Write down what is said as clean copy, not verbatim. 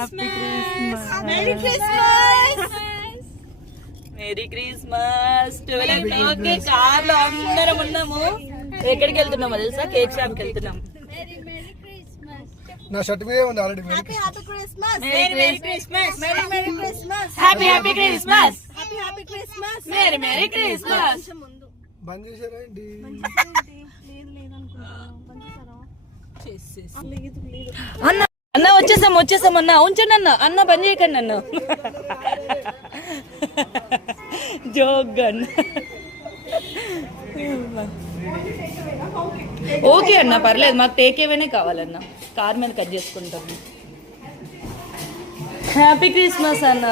Merry Christmas. 12 o'clock car లో అందరం ఉన్నాము. ఎక్కడికి వెళ్తున్నామో తెలుసా? కేక్ షాప్ కి వెళ్తున్నాం. నా షర్ట్ మీదే ఉంది already. Happy Christmas, merry Christmas, merry Christmas, happy Christmas, merry Christmas. బంద్ చేశారా ఏంటి? అన్న అన్న వచ్చేసాం అన్న. ఉంచండి అన్న, అన్న బంద్ చేయకండి అన్న. జోక్ అన్న. ఓకే అన్న, పర్లేదు, మాకు టేక్ ఏవైనా కావాలన్న. కార్ మీద కట్ చేసుకుంటాం. హ్యాపీ క్రిస్మస్ అన్న.